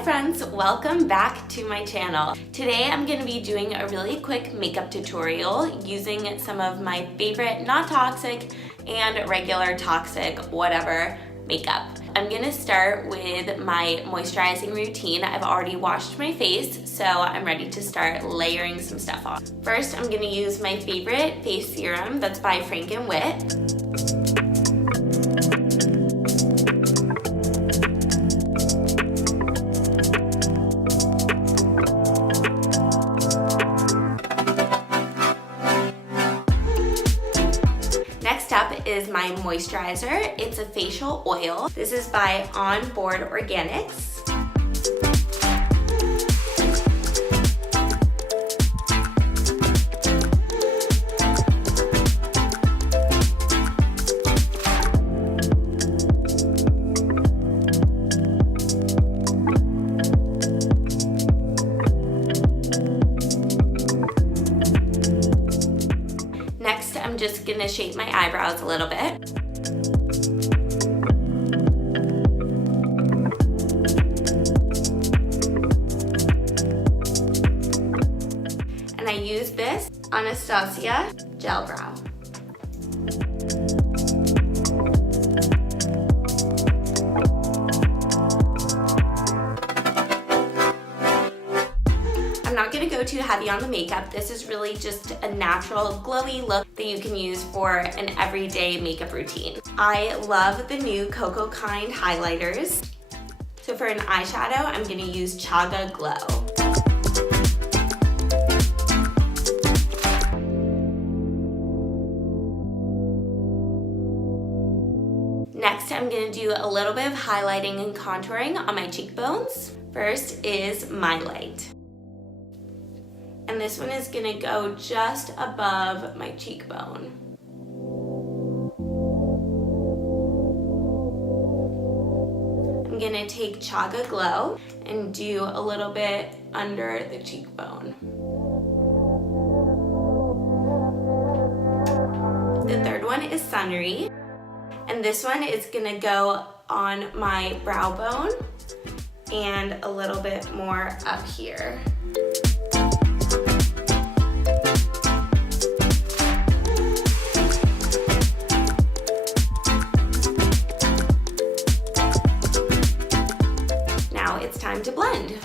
Hi friends, welcome back to my channel. Today I'm going to be doing a really quick makeup tutorial using some of my favorite non-toxic and regular toxic whatever makeup. I'm going to start with my moisturizing routine. I've already washed my face, so I'm ready to start layering some stuff on. First, I'm going to use my favorite face serum that's by Frank & Wit. Next up is my moisturizer. It's a facial oil. This is by On Board Organics. Next, I'm just gonna shape my eyebrows a little bit. And I use this Anastasia Gel Brow. I'm not going to go too heavy on the makeup. This is really just a natural glowy look that you can use for an everyday makeup routine. I love the new Cocoa Kind highlighters. So for an eyeshadow, I'm going to use Chaga Glow. Next, I'm going to do a little bit of highlighting and contouring on my cheekbones. First is My Light. And this one is gonna go just above my cheekbone. I'm gonna take Chaga Glow and do a little bit under the cheekbone. The third one is Sunry. And this one is gonna go on my brow bone and a little bit more up here. It's time to blend.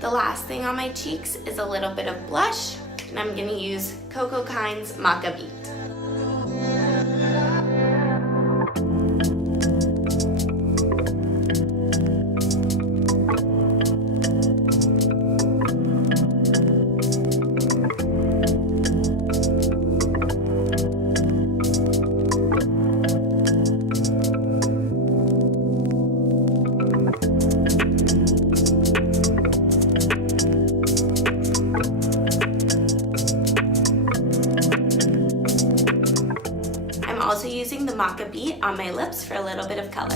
The last thing on my cheeks is a little bit of blush, and I'm going to use Cocoa Kind's Maca Beat. I'm also using the Maca Beat on my lips for a little bit of color.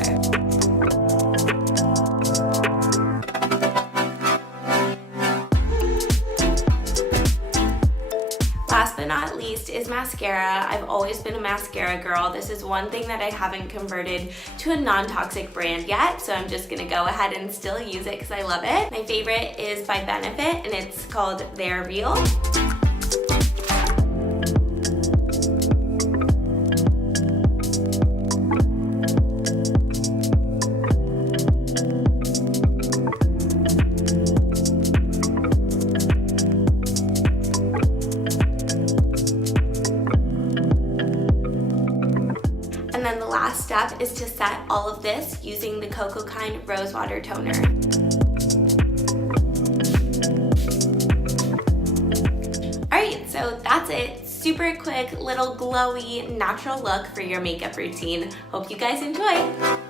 Last but not least is mascara. I've always been a mascara girl. This is one thing that I haven't converted to a non-toxic brand yet, so I'm just gonna go ahead and still use it because I love it. My favorite is by Benefit, and it's called They're Real. And then the last step is to set all of this using the Cocoa Kind Rose Water Toner. Alright, so that's it. Super quick, little glowy, natural look for your makeup routine. Hope you guys enjoy!